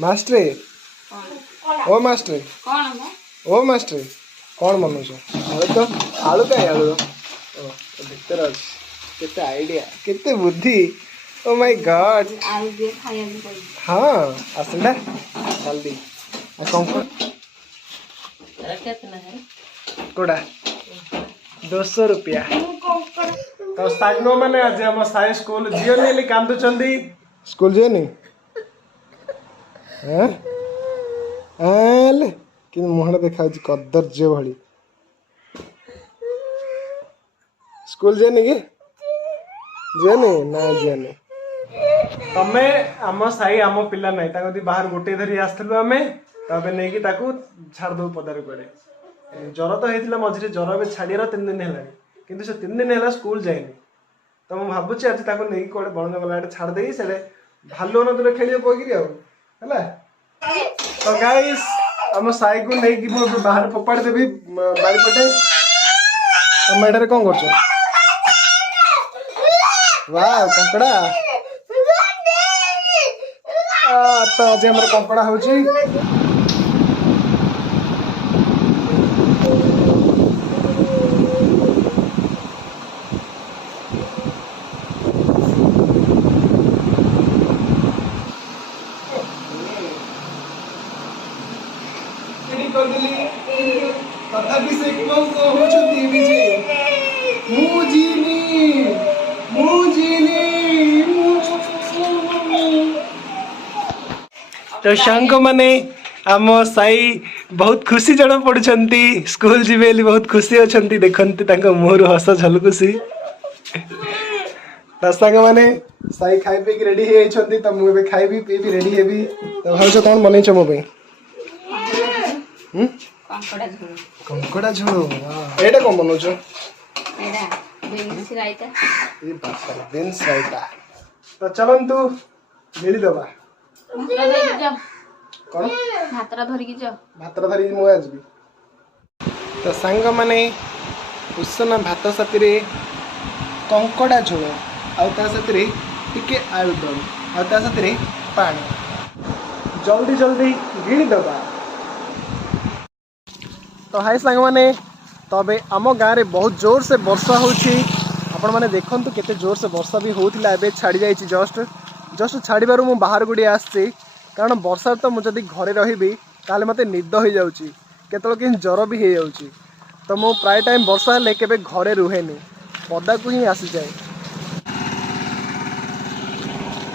मास्टरे ओ मास्टरे ओ मास्टरे कौन मनोज आलू तो आलू कहीं आलू तो भीतर केते आइडिया केते बुद्धि ओ माय गॉड हाँ आसला जल्दी कोड़ा 200 रुपया तो साइनो माने आज हम साई स्कूल जियोनी कांदु चंदी स्कूल जियोनी हैं आले कि मुहण देखा कदर्य भली स्कूल जेनी कि जेनी ना जेनी तमे आम साई आम पिला नहीं ताकि बाहर गोटे धरी आसलु आमे तबे नहीं कि ताकू छाड़ दो पदार पड़े ज्वर तो होता मझे ज्वर भी छाड़ियार 3 दिन है कि से 3 दिन है स्कूल जाइनी तो मुझे भावुँ आज नहीं कौटे बण जंगल छाड़ दे से भालू नदी खेल पकड़ी है तो गाइस आम साई को नहीं बाहर फोपाड़ी देवी बारीपटे तुम एठार कौन कर वाह कंकड़ा तो आज हमारे कंकड़ा हो तो सांग माने आम साई बहुत खुशी जन पड़ुछंती स्कूल जीवे बहुत खुशी अछंती देखंती तांको मुहर हस झलकुसी तो सांग माने साई खाई पी रेडी हे छंती त मु बे खाई भी पी भी रेडी हेबी तो भाउज कोन बनै छ मो पे कंकड़ा झोल वाह एटा कोन बनो छ एटा बीन्स रायता ए बाप रे बीन्स रायता तो चलंतु मिली दबा कौन भातरा धरिकी मु आजबी तो सांग माने उसन भात साथी कंकड़ा झोल आउ साथी टिके आलुदम आउ साथी पानी जल्दी जल्दी गिणी दबा तो हाय सांग माने तबे आम गाँव में बहुत जोर से वर्षा होछि आपण माने देखंतु केते जोर से वर्षा भी होतिला एबे छाड़ी जाइछि जस्ट छाड़बार मु बाहर गुड़ी आसछि कारण वर्षा तो मुझे घरे रही ताले मते निद हो जाउछि केतल कि ज्वर भी हो जाउछि तो मु प्राय टाइम वर्षा हेले केबे घरे रुहेनी पदा को ही आसी जाए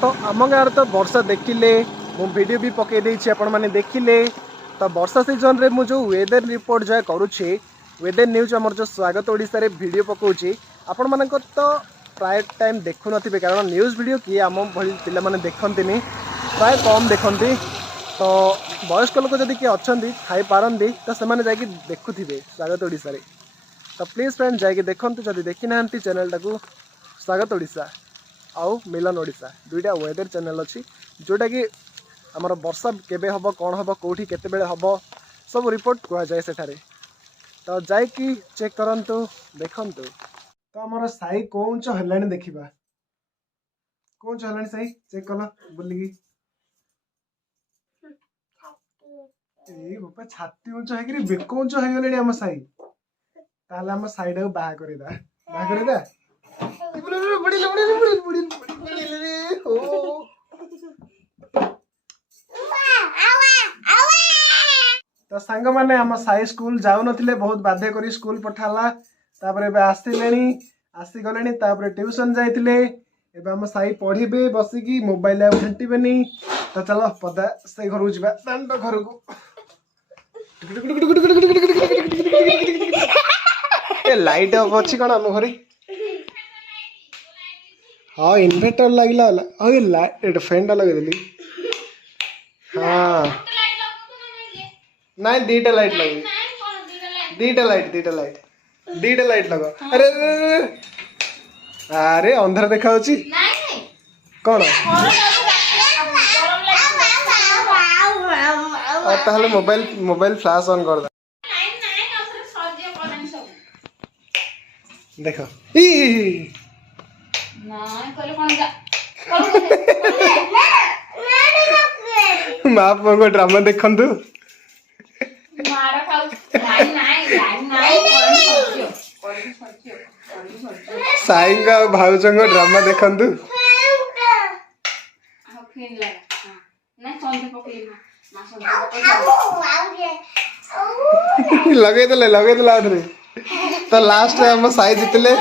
तो आम गाँव तो वर्षा देखिले मु वीडियो भी पके देछि आपण माने देखिले तो वर्षा सीजन रे मु जो वेदर रिपोर्ट जो करूछि वेदर न्यूज आमर जो स्वागत ओडिसा रे वीडियो पकाउछि आपण मानकर तो प्राय टाइम देखु नथिबे कारण न्यूज वीडियो किए आम भली पिला माने देखंतिनी प्राय कम देखती तो वयस्क लोक जदि किए अच्छा खाई पारती तो से जाकि देखुवे स्वागत ओडिशा रे तो प्लीज फ्रेंड जाकि देखूँ जदि देखी ना चैनल टाकू स्वागत ओडिशा आउ मिलन ओडिशा दुईटा वेदर चैनल अच्छी जोटा कि आमर वर्षा केबे हब कौन हम कौटी केते बेले हब सब रिपोर्ट कह जाए सेठारे तो जाकि चेक करंतु देखंतु तो आमर साई कौच है देखा कौच है साई चेक कल बुलिकी ए बापा छाती उंच है बेक उंच हो गले आम साई ताले आम साईड को बाहा करदा तो सांग माने आम साई स्कूल जाऊ नथिले बहुत बाध्य करी स्कूल पठाला तापरे बे आसी गलेनी तापरे ट्यूशन जाइतिले एबे आम साई पढ़िबे बसिकी मोबाइल आ घंटीबेनी तो चलो पदा से घर जावा दांड घर को ए लाइट ऑफ अछि कोन हम घरे हाँ इन्वर्टर लागला हाँ ये लाइट फैन लगे देली हाँ नहीं दीटा लाइट लगे दीटा लाइट लगा अरे अरे अंधार देखा होची कौन ताहले मोबाइल फ्लैश ऑन कर दे देखो माँ पुआ को ड्रामा देखंतु मार खाऊ नहीं नहीं नहीं साई का भाउजंग ड्रामा देखंतु फिर लगा ना सोंदे पकड़ी ना सोंदे पकड़ी लगे आधरे तो लास्ट रे हम साई जितले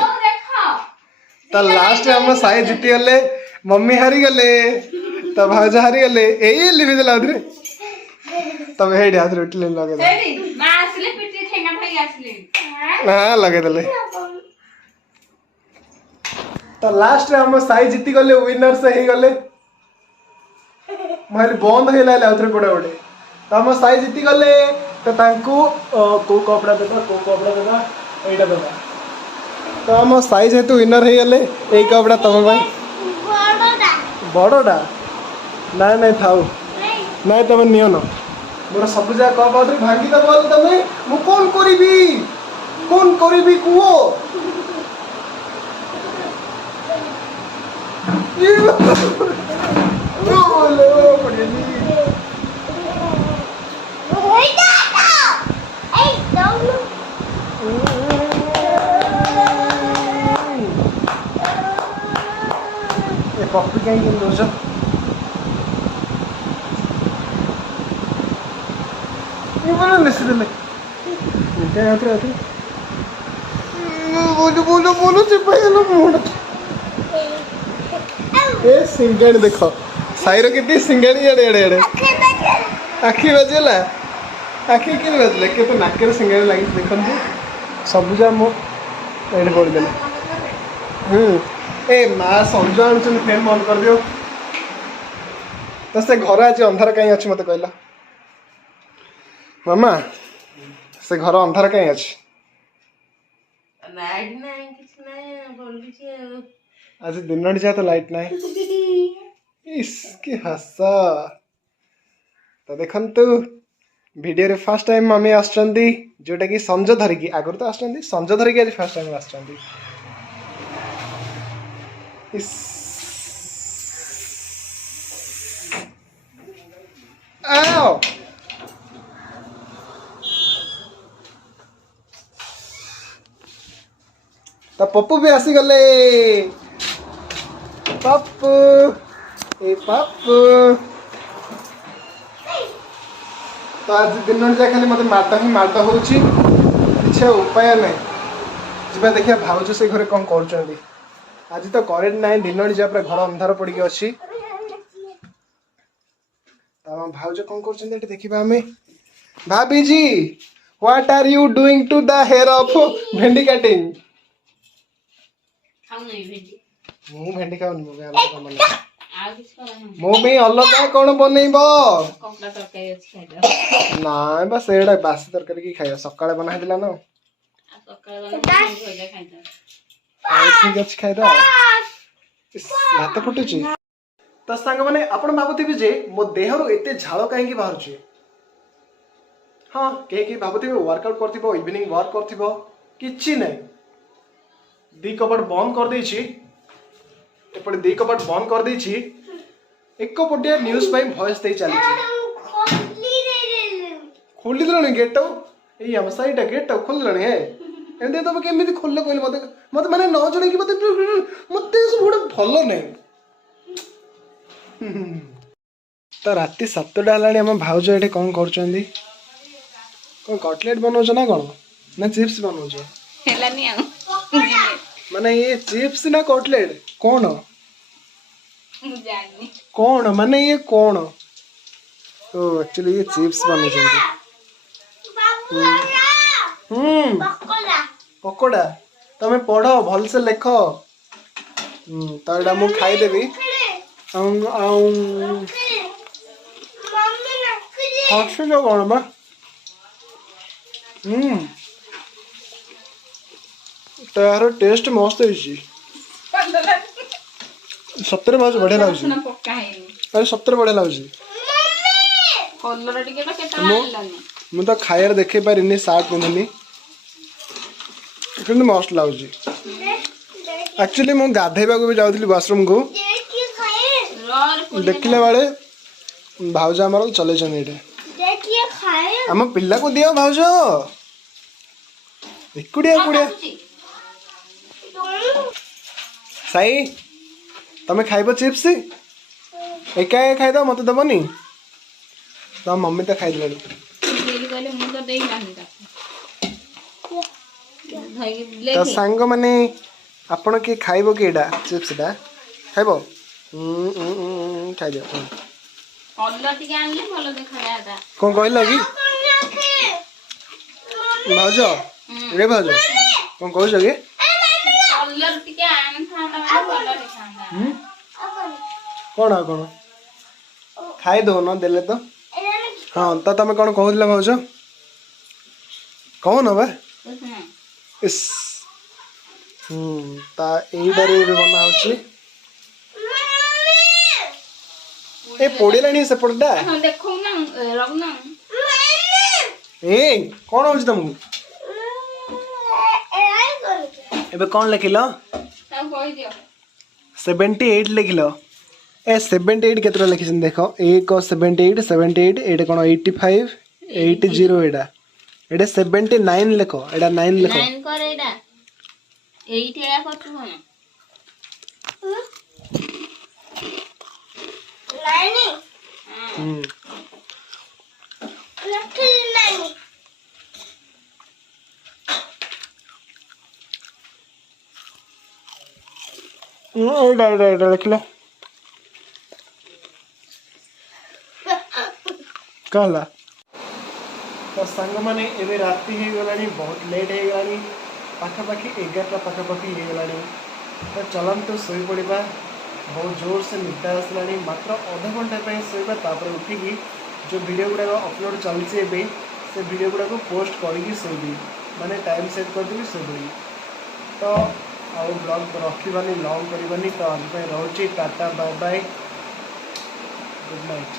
तो लास्ट रे हम साई जीती गले मम्मी हारी गले तो भाउज हारी गले एई लिबि देला आधरे तब हेड हाथ रोटले लगे दे सेडी मां आसले पिटी ठेंगा भाई आसले हां लगे देले तो लास्ट रे हम साई जीती गले विनर से ही गले मारी बंद हे लाले आउथरे कोडा ओडे तो हम साई जीती गले तो तांकू को कपड़ा देबा एटा देबा तो हम साई जेतु विनर हे गले एई कपड़ा तम भाई बड़ोडा ना नहीं थाऊ नहीं तमे नियो न मोर सब जा कप आउथरे भागी दबो तमे मु कोन करिबी कुओ बोलो पड़ेनी ये कॉफी कहीं गिन दो जो ये बोलो निश्चित ले क्या आते बोलो चिपकाई लो मुंड ए सिंगड़ देखो साइरो कितनी सिंगड़ी एड़े एड़े एड़े आखि बजेला आखि के बजले के तो नाकेर सिंगड़ी लागी देखंतु सबुजा मो एड़े बोल देले ए मां संजू आनुचन फैन बंद कर दियो तो से घर आज अंधार कहीं अच्छी मत कहला मामा से घर अंधार कहीं अच्छी लाइट नहीं किछ नहीं बोल दीजिए आज दिन जा तो लाइट नहीं इसकी हसा तो देखंतु वीडियो रे फर्स्ट टाइम मम्मी आछंदी जोटा कि संज धरिकी आगर तो आछंदी संज धरिकी आज फर्स्ट टाइम आछंदी इस आओ तो पप्पू भी आसी गले पप्पू ए पप्पू तो आज दिन जा खाली मत माड हो किसी उपाय नहीं जी देखिए भावज से घरे कौन कर आज तो करेन्ट ना दिन जा पूरा घर अंधार पड़ी अच्छी भावज कौन कर देखा आम भाभी जी what are you doing to the hair of भेंडी कटिंग मु भेंडी खाऊनी मो अलग कौन बनइब ना बस एड़ा बासी तरकारी की खाइबा सकाळे बना दिला ना ठीक अच्छे खाइदा भात फुटुची तो सांग माने आपण भाबुथिबे जे मो देहरु एते झाळ काहेकि बाहरुची हाँ के भाबुथिबे वर्कआउट करथिबो इवनिंग वर्क करथिबो किछि नै दी कपड़ बंद कर देछि एपटे दी कपड़ बंद कर देछि एक पटिया न्यूज पाई वॉइस दे चली खोली देलनी गेट ए हम साइड गेट खोललनी है एंदे तो केमिति खोलले कहले मते मते माने न जणे कि मते सब बड़ भलो नै तो राती 7टा हलानी हम भाउज एटे कोन करचंदी कोन कटलेट बनौछ ना कोन ना चिप्स बनौछ हेलानी आ माने ये चिप्स ना कटलेट कौन जानी कौन माने ये कौन ओ एक्चुअली ये चिप्स बने जल्दी पकोड़ा तमे पढ़ो भल से लेख तो एटा मु खाई देबी हस जो कौन बा तो यार टेस्ट मस्त है सत्तर भाज बढ़िया लाଗୁଛି अरे सत्तर बढ़िया लाଗୁଛି कलर टिके बा केटा आइलानी मु तो खायर देखे पारिनी सार्ट पिंधनी किंतु मस्त लाଗୁଛି एक्चुअली मु गाधेबा को भी जाउथली बाथरूम को देखले बाळे भाउज आमर चलेछन एटा देखिए खाए आम पिल्ला को दियो भाउज एकुडिया एकुडिया साई तमे खाइबो चिप्स एका एका खाइ दो मते दबनी तो मम्मी तो खाइ दिलानी डेली कहले ମୁଁ ତ ଦେଇ ନାହିଁ ତାକୁ ଧଇକି तो सांग माने आपण के खाइबो के एटा चिप्स टा खाइबो खाइ दियो କଲର ଟିକେ ଆଣିଲେ ଭଲ ଦେଖାଯାଆନ୍ତା। कोन कहला कि भाउज रे भाउज कोन कहछ के କଲର ଟିକେ ଆଣିଥାନ୍ତା ମାନେ ଭଲ ଦେଖାଯାନ୍ତା। कौन खाई दो न देले तो हाँ तो तमे कौन कहला भाउज कौन बा इस ता एइडारे बना होची ए पोड़ेलानी से पड़दा ହଁ ଦେଖଉ ନା ରଖୁନା ए कौन होची तुमको एबे कौन लिखिलो ତାକୁ କହିଦିଅ 78 लिखिलो ए 78 केतरा लिखिसन देखो 1 78 78 एटा कोन 85 80 एटा एटा 79 लिखो एटा 9 लिखो ଲାଇନ୍ କର ଏଇଟା ଏଇଠି ଏଇଆ କରୁଛୁ କଣ नानी हम्म नकली नानी एटा लिखले कहला तो सांग माने एबे राति हे गलानी बहुत लेट हे गलानी पाखापाखि 11टा पाखापाखि हे गलानी तो चलंतु सोई पड़िबा बहुत जोर से निदा आसलानी मात्र आधा घंटा पे सोईबा तापर उठिकी जो वीडियो गुड़ा अपलोड चलती एबे से वीडियो गुड़ा को पोस्ट करके सोईबी माने टाइम सेट कर देबी सोईबी तो आउ ब्लॉग रखिबानी लॉन्ग करबानी तो आज पे रहउची tata bye bye good night.